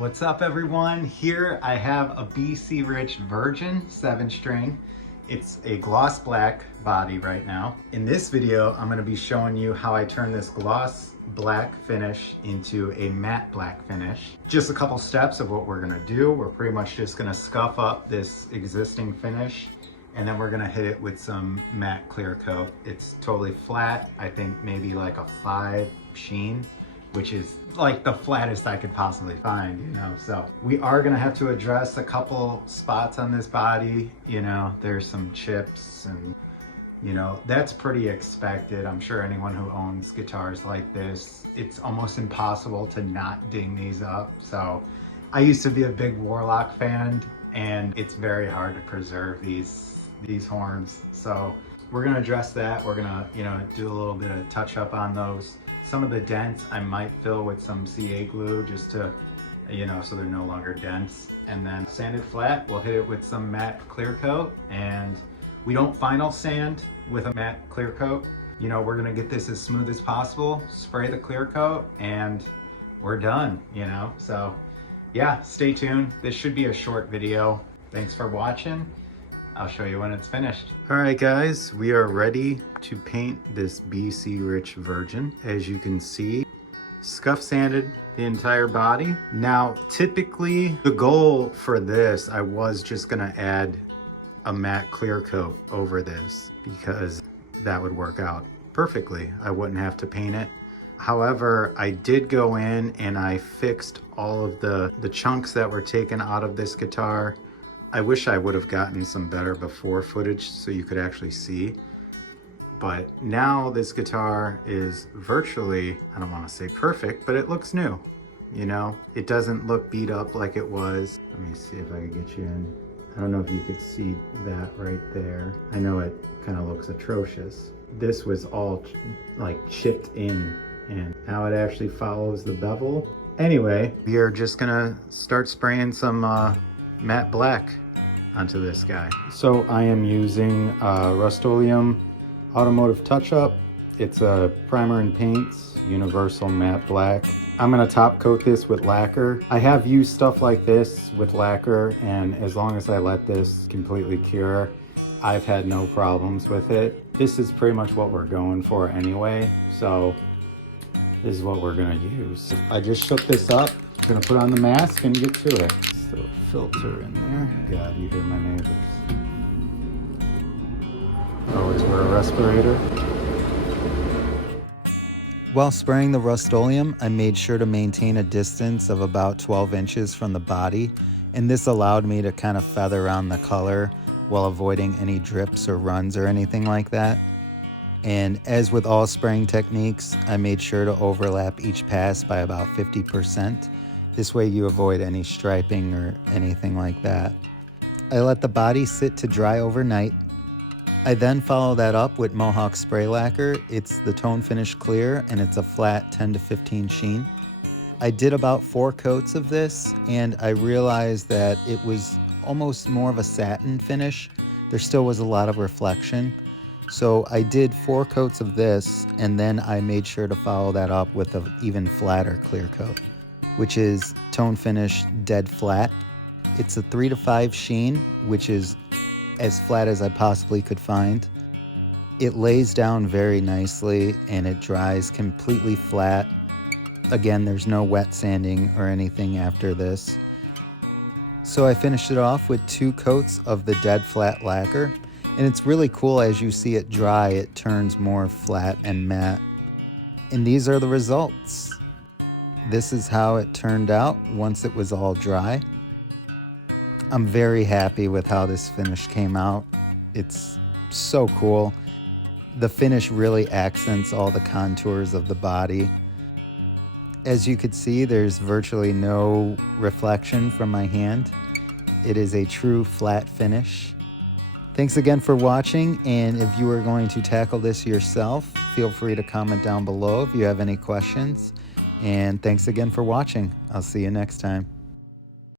What's up everyone? Here I have a BC Rich Virgin 7-string. It's a gloss black body right now. In this video, I'm gonna be showing you how I turn this gloss black finish into a matte black finish. Just a couple steps of what we're gonna do. We're pretty much just gonna scuff up this existing finish and then we're gonna hit it with some matte clear coat. It's totally flat. I think maybe like a 5 sheen, which is like the flattest I could possibly find, you know? So we are gonna have to address a couple spots on this body. You know, there's some chips and, you know, that's pretty expected. I'm sure anyone who owns guitars like this, it's almost impossible to not ding these up. So I used to be a big Warlock fan and it's very hard to preserve these horns. So we're gonna address that. We're gonna, you know, do a little bit of touch up on those. Some of the dents I might fill with some CA glue just to, you know, so they're no longer dents. And then sanded flat, we'll hit it with some matte clear coat. And we don't final sand with a matte clear coat. You know, we're gonna get this as smooth as possible, spray the clear coat, and we're done, you know? So yeah, stay tuned. This should be a short video. Thanks for watching. I'll show you when it's finished. All right guys, we are ready to paint this BC Rich Virgin. As you can see, scuff sanded the entire body. Now, typically the goal for this, I was just gonna add a matte clear coat over this because that would work out perfectly. I wouldn't have to paint it. However, I did go in and I fixed all of the chunks that were taken out of this guitar. I wish I would have gotten some better before footage so you could actually see. But now this guitar is virtually, I don't want to say perfect, but it looks new. You know, it doesn't look beat up like it was. Let me see if I can get you in. I don't know if you could see that right there. I know it kind of looks atrocious. This was all like chipped in and now it actually follows the bevel. Anyway, we are just gonna start spraying some matte black onto this guy. So I am using Rustoleum Automotive Touch-Up. It's a primer and paints, universal matte black. I'm gonna top coat this with lacquer. I have used stuff like this with lacquer, and as long as I let this completely cure, I've had no problems with it. This is pretty much what we're going for anyway, so this is what we're gonna use. I just shook this up, gonna put on the mask and get to it. Throw a filter in there. God, you hear my neighbors. Always wear a respirator. While spraying the Rustoleum, I made sure to maintain a distance of about 12 inches from the body, and this allowed me to kind of feather around the color while avoiding any drips or runs or anything like that. And as with all spraying techniques, I made sure to overlap each pass by about 50%. This way you avoid any striping or anything like that. I let the body sit to dry overnight. I then follow that up with Mohawk spray lacquer. It's the Tone Finish Clear and it's a flat 10 to 15 sheen. I did about 4 coats of this and I realized that it was almost more of a satin finish. There still was a lot of reflection. So I did 4 coats of this and then I made sure to follow that up with an even flatter clear coat, which is Tone Finish Dead Flat. It's a 3 to 5 sheen, which is as flat as I possibly could find. It lays down very nicely and it dries completely flat. Again, there's no wet sanding or anything after this. So I finished it off with 2 coats of the Dead Flat lacquer. And it's really cool, as you see it dry, it turns more flat and matte. And these are the results. This is how it turned out once it was all dry. I'm very happy with how this finish came out. It's so cool. The finish really accents all the contours of the body. As you could see, there's virtually no reflection from my hand. It is a true flat finish. Thanks again for watching, and if you are going to tackle this yourself, feel free to comment down below if you have any questions. And thanks again for watching. I'll see you next time.